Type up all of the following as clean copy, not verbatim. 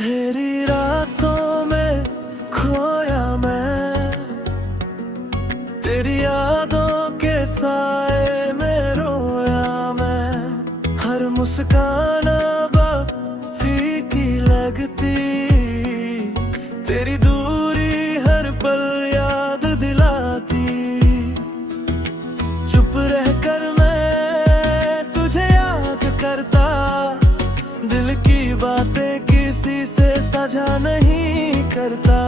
अंधेरी रातों में खोया मैं, तेरी यादों के साए में रोया मैं। हर मुस्कान अब फीकी लगती, तेरी दूरी हर पल याद दिलाती। चुप रहकर मैं तुझे याद करता, दिल की बातें किसी से साझा नहीं करता।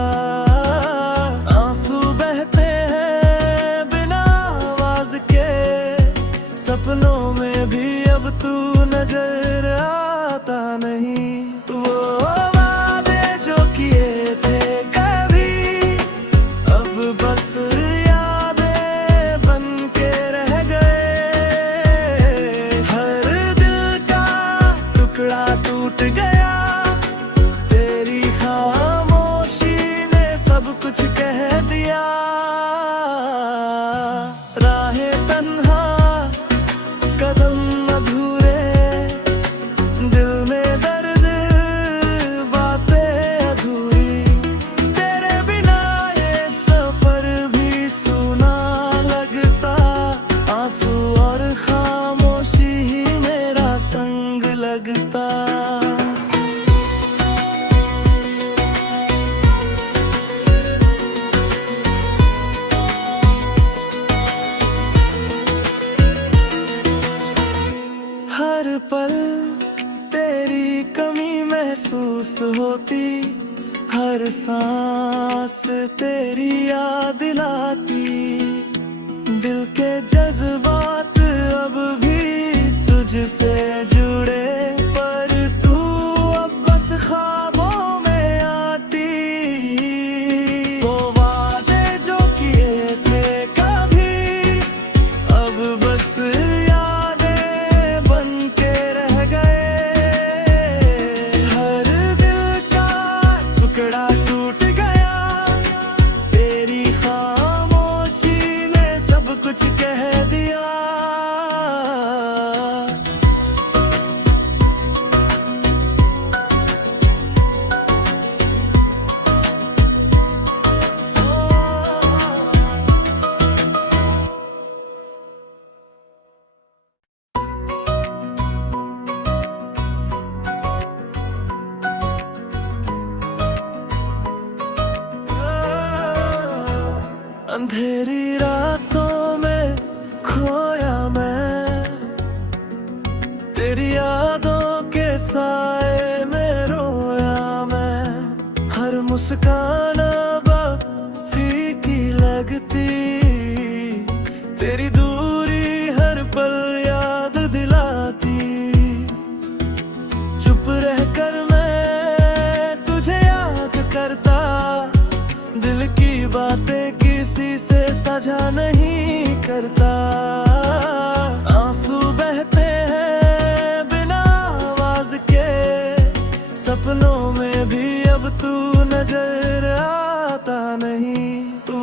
आंसू बहते हैं बिना आवाज के, सपनों में भी अब तू नजर आता नहीं। वो वादे जो किए थे कभी, अब बस यादें बन के रह गए। हर दिल का टुकड़ा टूट गया, तेरी खामोशी ने सब कुछ कह दिया। राहें तन्हा, कदम अधूरे, दिल में दर्द, बातें अधूरी। तेरे बिना ये सफर भी सुना लगता, आंसू और खामोशी ही मेरा संग लगता। हर पल तेरी कमी महसूस होती, हर सांस तेरी याद दिलाती। दिल के जज्बात अब भी तुझसे जुड़े, पर तू अब बस ख्वाबों में आती। वो वादे जो किए थे कभी, अब बस यादें बन के रह गए। हर दिल का टुकड़ा टूट गया, तेरी खामोशी ने सब कुछ कह दिया। अंधेरी रातों में खोया मैं, तेरी यादों के साए में रोया मैं। हर मुस्कान अब फीकी लगती, तेरी दूरी हर पल याद दिलाती। चुप रहकर मैं तुझे याद करता, दिल की बातें किसी से साझा नहीं करता। आंसू बहते हैं बिना आवाज के, सपनों में भी अब तू नजर आता नहीं। वो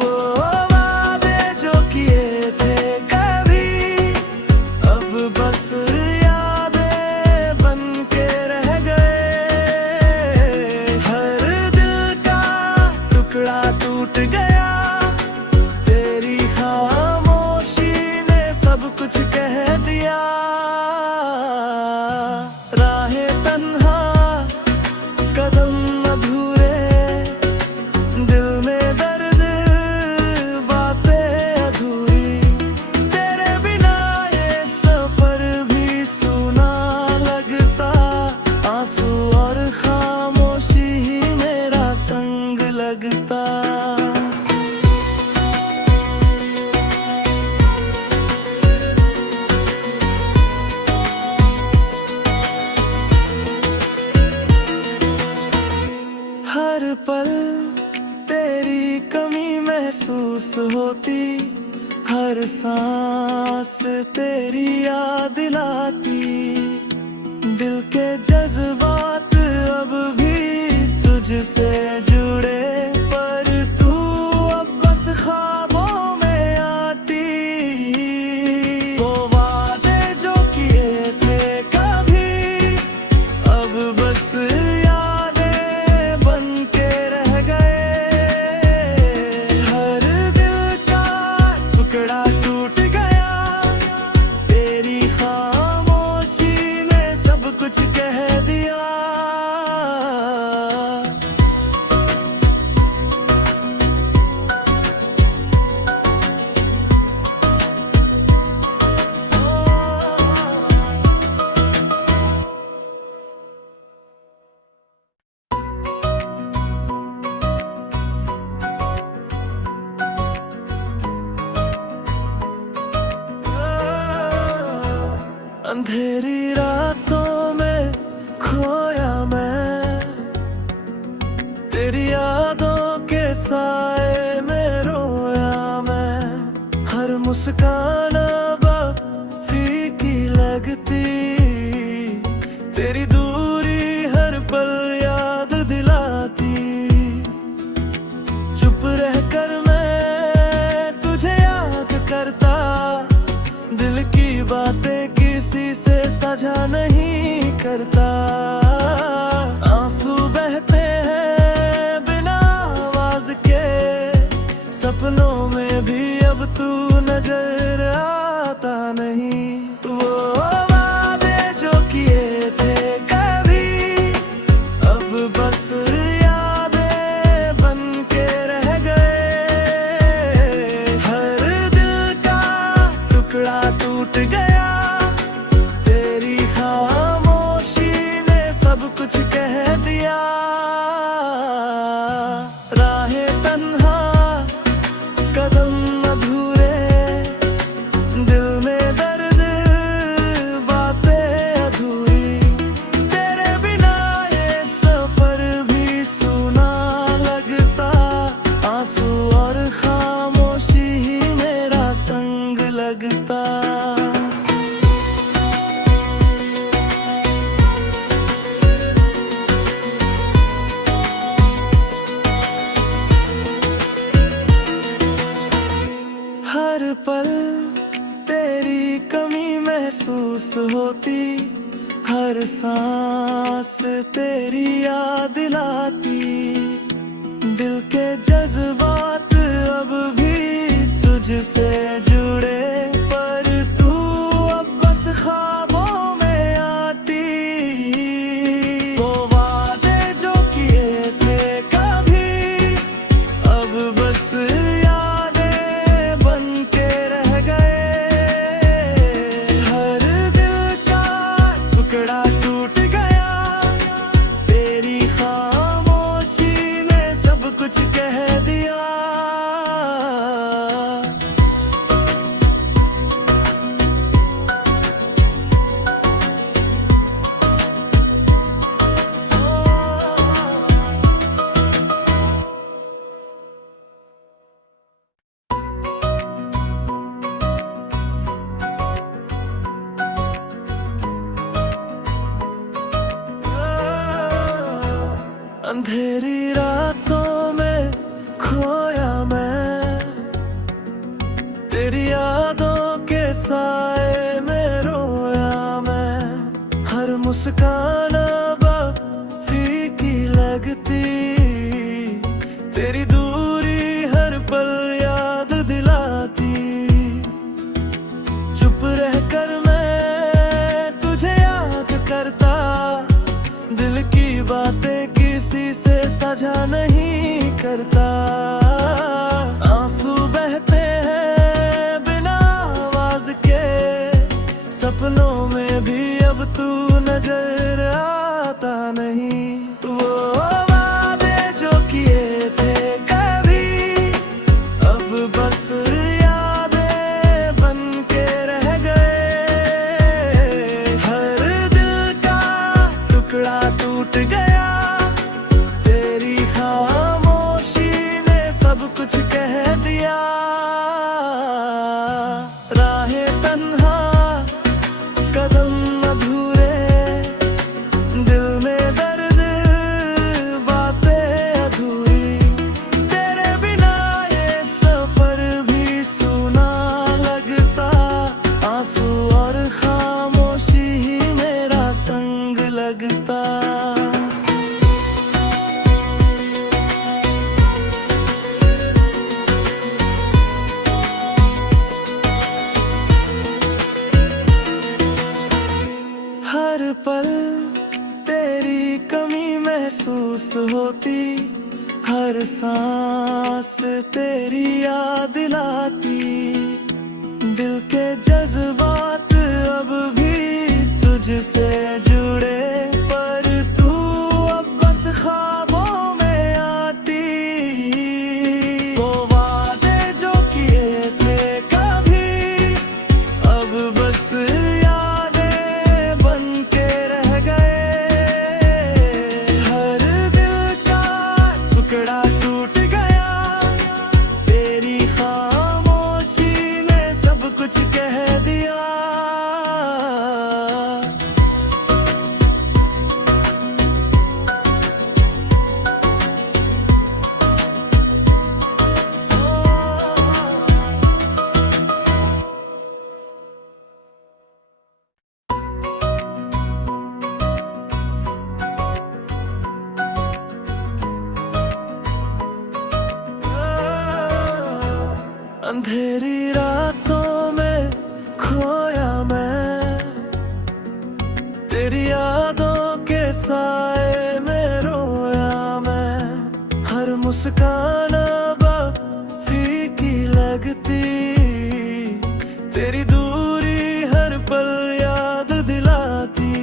वादे जो किए थे कभी, अब बस यादें बन के रह गए। हर दिल का टुकड़ा टूट गया, तेरी खामोशी ने सब कुछ कह दिया। राहें तन्हा, कदम अधूरे, दिल में दर्द, बातें अधूरी। तेरे बिना ये सफर भी सुना लगता, आंसू और खामोशी ही मेरा संग लगता। हर पल तेरी कमी महसूस होती, हर सांस तेरी याद दिलाती। दिल के जज्बात अब भी तुझसे जुड़े, पर तू अब बस ख्वाबों में आती। वो वादे जो किए थे कभी, अब बस यादें मुस्कान अब फीकी लगती, तेरी दूरी हर पल याद दिलाती। चुप रहकर मैं तुझे याद करता, दिल की बातें किसी से साझा नहीं करता। आंसू बहते हैं बिना आवाज के, सपनों में भी अब तू नजर आता नहीं। वो वादे जो किए थे कभी, अब बस यादें बन के रह गए। हर दिल का टुकड़ा टूट गया, तेरी खामोशी ने सब कुछ कह दिया। राहें तन्हा, कदम अधूरे, दिल में दर्द, बातें अधूरी। तेरे बिना ये सफर भी सुना लगता, आंसू और खामोशी ही मेरा संग लगता। हर पल तेरी कमी महसूस होती, हर सांस तेरी याद दिलाती। दिल के जज्बात अब भी तुझसे जुड़े, पर तू अब बस ख्वाबों में आती। वो वादे जो किए थे कभी, अब बस टूट गया, तेरी खामोशी ने सब कुछ कह दिया। अंधेरी रातों में खोया मैं, तेरी यादों के साए में रोया मैं। हर मुस्कान अब फीकी लगती, तेरी दूरी हर पल याद दिलाती। चुप रहकर मैं तुझे याद करता, दिल की बातें किसी से साझा नहीं करता। आंसू बहते हैं बिना आवाज के, सपनों में भी अब तू नजर आता नहीं। वो वादे जो किए थे कभी, अब बस यादें बन के रह गए। हर दिल का टुकड़ा टूट गया, तेरी खामोशी ने सब कुछ कह दिया। राहें तन्हा, कदम अधूरे, दिल में दर्द, बातें अधूरी। तेरे बिना ये सफर भी सुना लगता, आंसू और खामोशी ही मेरा संग लगता। हर पल तेरी कमी महसूस होती, हर सांस तेरी याद दिलाती। दिल के जज्बात अब भी तुझसे जुड़े, पर तू अब बस ख्वाबों में आती। वो वादे जो किए थे कभी, अब बस यादें बन के रह गए। हर दिल का टुकड़ा टूट गया, तेरी अंधेरी रातों में खोया मैं, तेरी यादों के साए में रोया मैं। हर मुस्कान अब फीकी लगती, तेरी दूरी हर पल याद दिलाती।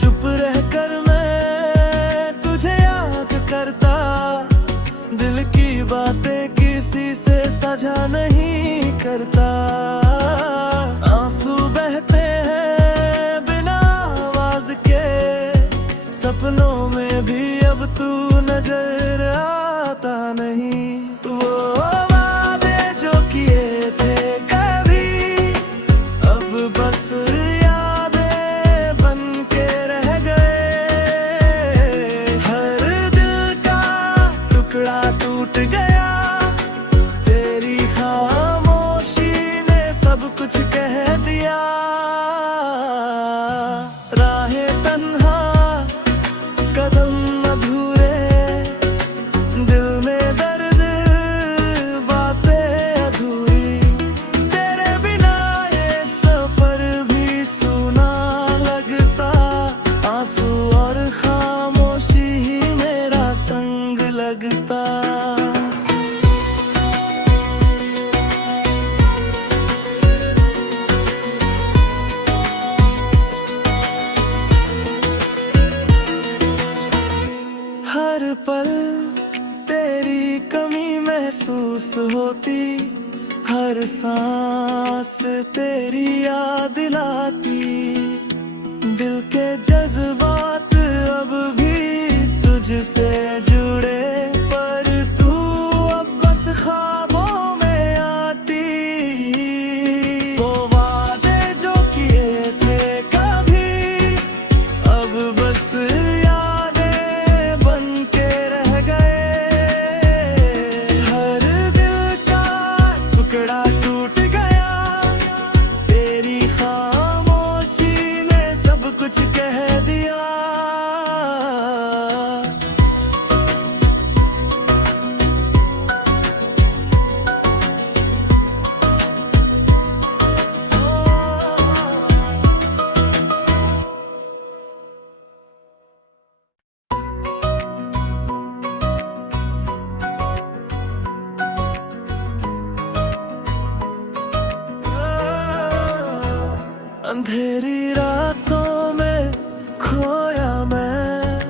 चुप रहकर मैं तुझे याद करता, दिल की बातें किसी से साझा नहीं करता। आंसू बहते हैं बिना आवाज के, सपनों में भी अब तू नजर आता नहीं। वो वादे जो किए थे कभी, अब बस यादें बन के रह गए। हर दिल का टुकड़ा टूट गया, तेरी खामोशी ने सब कुछ कह दिया। राहें तन्हा, कदम अधूरे, दिल में दर्द, बातें अधूरी। तेरे बिना ये सफर भी सुना लगता, आंसू और खामोशी ही मेरा संग लगता। हर पल तेरी कमी महसूस होती, हर सांस तेरी याद दिलाती। दिल के जज्बात अब भी तुझसे जुड़े, पर तू अब बस ख्वाबों में आती। वो वादे जो किए थे कभी, अब बस यादें बन के रह गए। हर दिल का टुकड़ा टूट गया, तेरी खामोशी ने सब कुछ कह दिया। अंधेरी रातों में खोया मैं,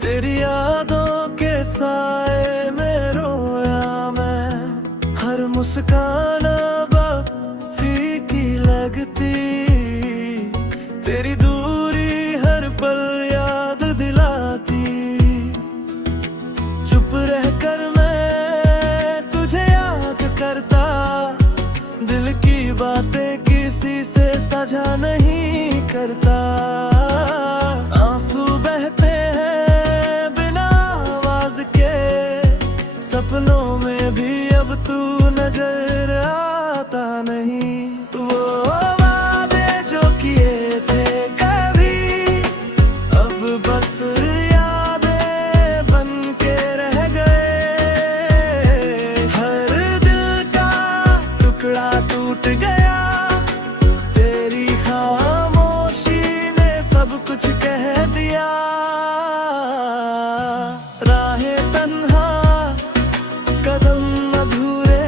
तेरी यादों के साए में रोया मैं। हर मुस्कान अब फीकी लगती, तेरी दूरी हर पल याद दिलाती। चुप रहकर मैं तुझे याद करता, दिल की बातें किसी से साझा नहीं करता। आंसू बहते हैं बिना आवाज के, सपनों में भी अब तू नजर आता नहीं। वो वादे जो किए थे कभी, अब बस यादें बन के रह गए। हर दिल का टुकड़ा टूट गया, तेरी खामोशी ने सब कुछ कह दिया। राहें तन्हा, कदम अधूरे,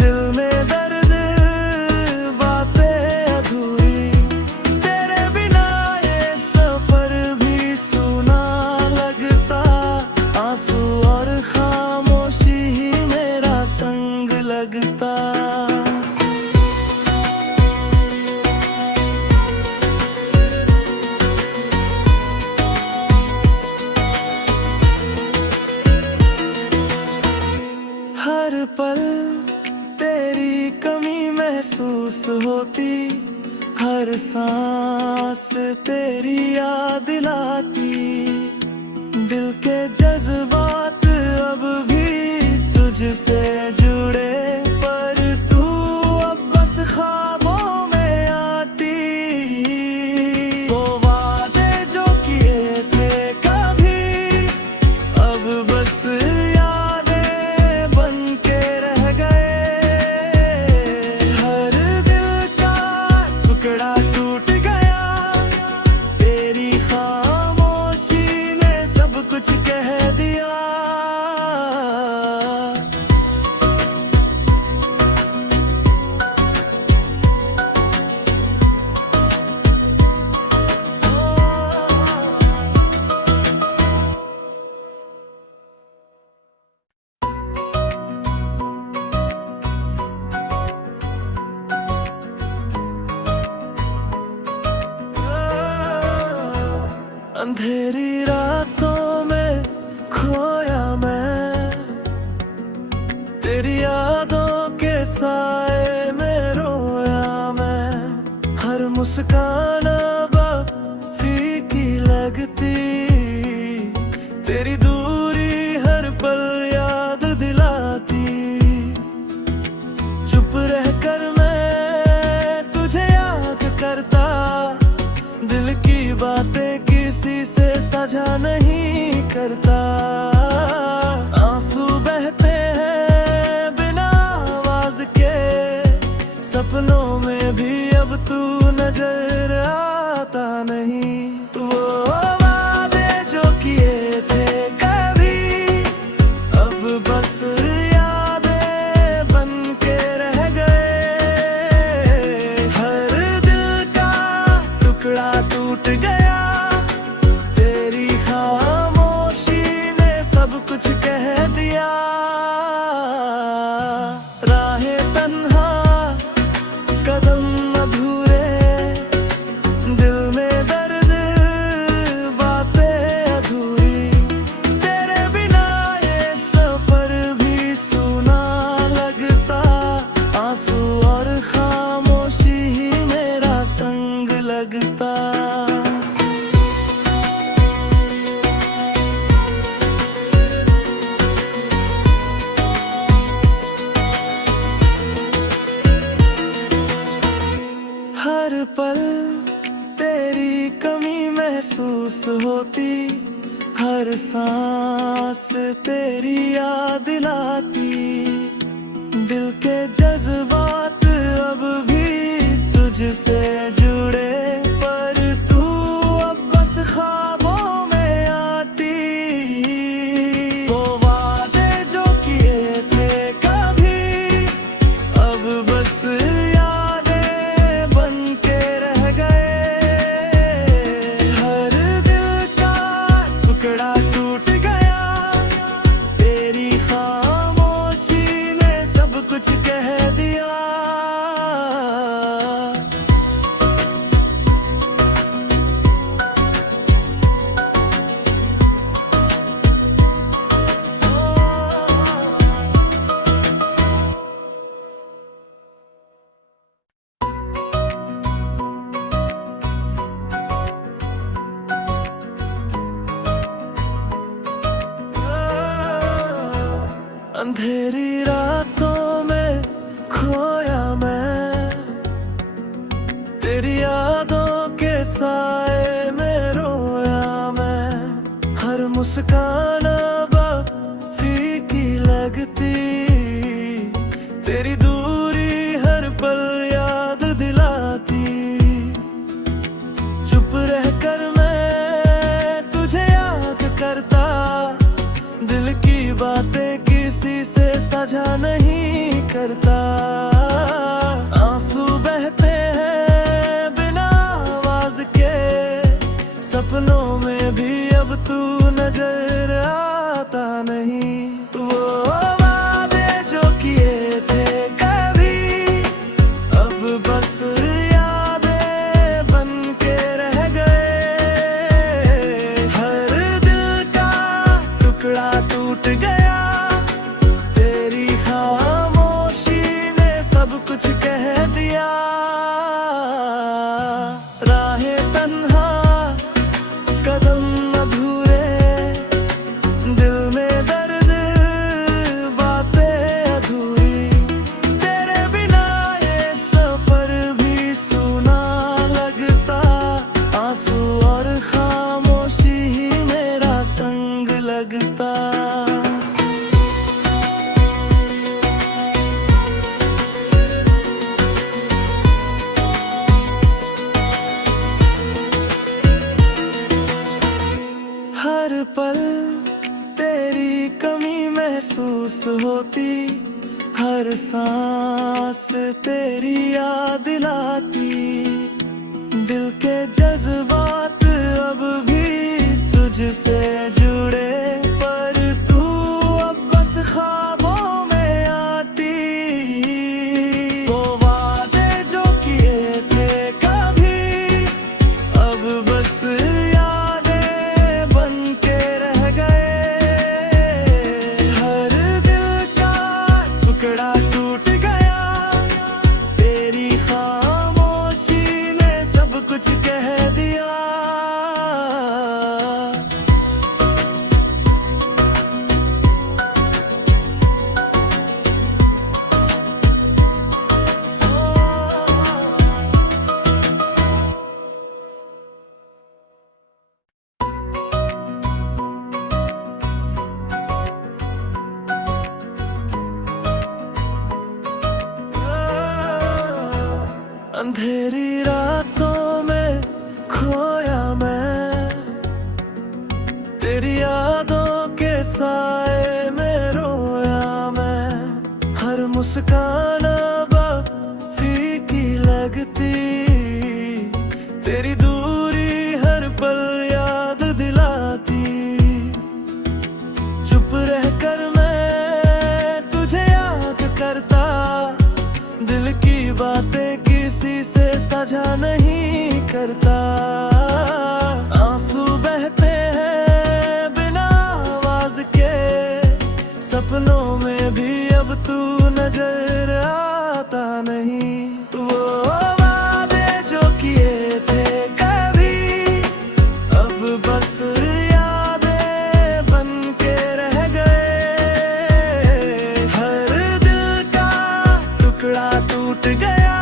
दिल में दर्द, बातें अधूरी। तेरे बिना ये सफर भी सुना लगता, आंसू और खामोशी ही मेरा संग लगता। हर पल तेरी कमी महसूस होती, हर सांस तेरी याद दिलाती। दिल के जज्बात अब भी तुझसे जुड़े, पर तू अब बस ख्वाबों में आती। वो वादे जो किए थे कभी, अब बस यादें तेरी यादों के साए में रोया मैं, हर मुस्कान अब फीकी लगती, तेरी दूरी हर पल याद दिलाती। चुप रहकर मैं तुझे याद करता, दिल की बातें किसी से साझा नहीं करता। आंसू बहते हैं बिना आवाज के, सपनों में भी अब तू नजर आता नहीं। वो वादे जो किए थे कभी, अब बस यादें बन के रह गए। हर दिल का टुकड़ा टूट गया, तेरी खामोशी ने सब कुछ कह दिया। राहें तन्हा, कदम अधूरे, दिल में दर्द, बातें अधूरी। तेरे बिना ये सफर भी सूना लगता, आंसू और खामोशी ही मेरा संग लगता। हर पल तेरी कमी महसूस होती, हर सांस तेरी याद दिलाती। दिल के जज्बात अब भी तुझसे जुड़े, पर तू अब बस ख्वाबों में आती। वो वादे जो किए थे कभी, अब बस यादें बन के रह गए। हर दिल का टुकड़ा टूट गया, तेरी खामोशी ने सब कुछ कह दिया। अंधेरी रातों में खोया मैं, तेरी यादों के साए में रोया मैं। हर मुस्कान अब फीकी लगती, तेरी दूरी हर पल याद दिलाती। चुप रहकर मैं तुझे याद करता, दिल की बातें किसी से साझा नहीं करता। आंसू बहते हैं बिना आवाज के, सपनों में भी अब तू नजर आता नहीं। वो वादे जो किए थे कभी, अब बस यादें बन के रह गए। हर दिल का टुकड़ा टूट गया, तेरी खामोशी ने सब कुछ कह दिया। राहें तन्हा, कदम अधूरे, दिल में दर्द, बातें अधूरी। तेरे बिना ये सफर भी सूना लगता, आंसू और खामोशी ही मेरा संग लगता। हर पल तेरी कमी महसूस होती, हर सांस तेरी याद दिलाती। दिल के जज्बात अब भी तुझसे जुड़े, पर तू अब बस ख्वाबों में आती। वो वादे जो किए थे कभी, अब बस यादें बन के रह गए। हर दिल का अंधेरी रातों में खोया मैं, तेरी यादों के साए में रोया मैं। हर मुस्कान अब फीकी लगती, तेरी दूरी हर पल याद दिलाती। चुप रहकर मैं तुझे याद करता, दिल की बातें किसी से साझा नहीं करता। आंसू बहते हैं बिना आवाज के, सपनों में भी अब तू नजर आता नहीं। वो वादे जो किए थे कभी, अब बस यादें बन के रह गए। हर दिल का टुकड़ा टूट गया,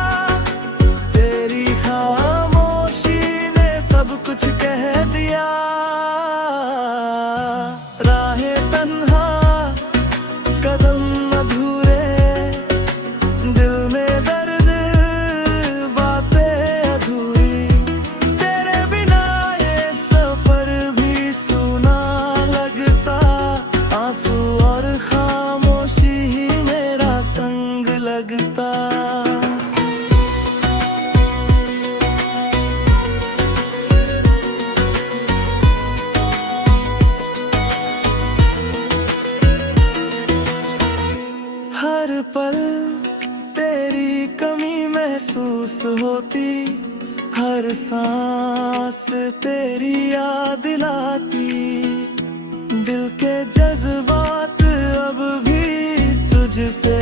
तेरी खामोशी ने सब कुछ कह दिया। राहें तन्हा, कदम अधूरे, दिल में दर्द, बातें अधूरी। तेरे बिना ये सफर भी सुना लगता, आंसू और खामोशी ही मेरा संग लगता। हर पल तेरी कमी महसूस होती, हर सांस तेरी याद दिलाती। दिल के जज्बात अब भी तुझसे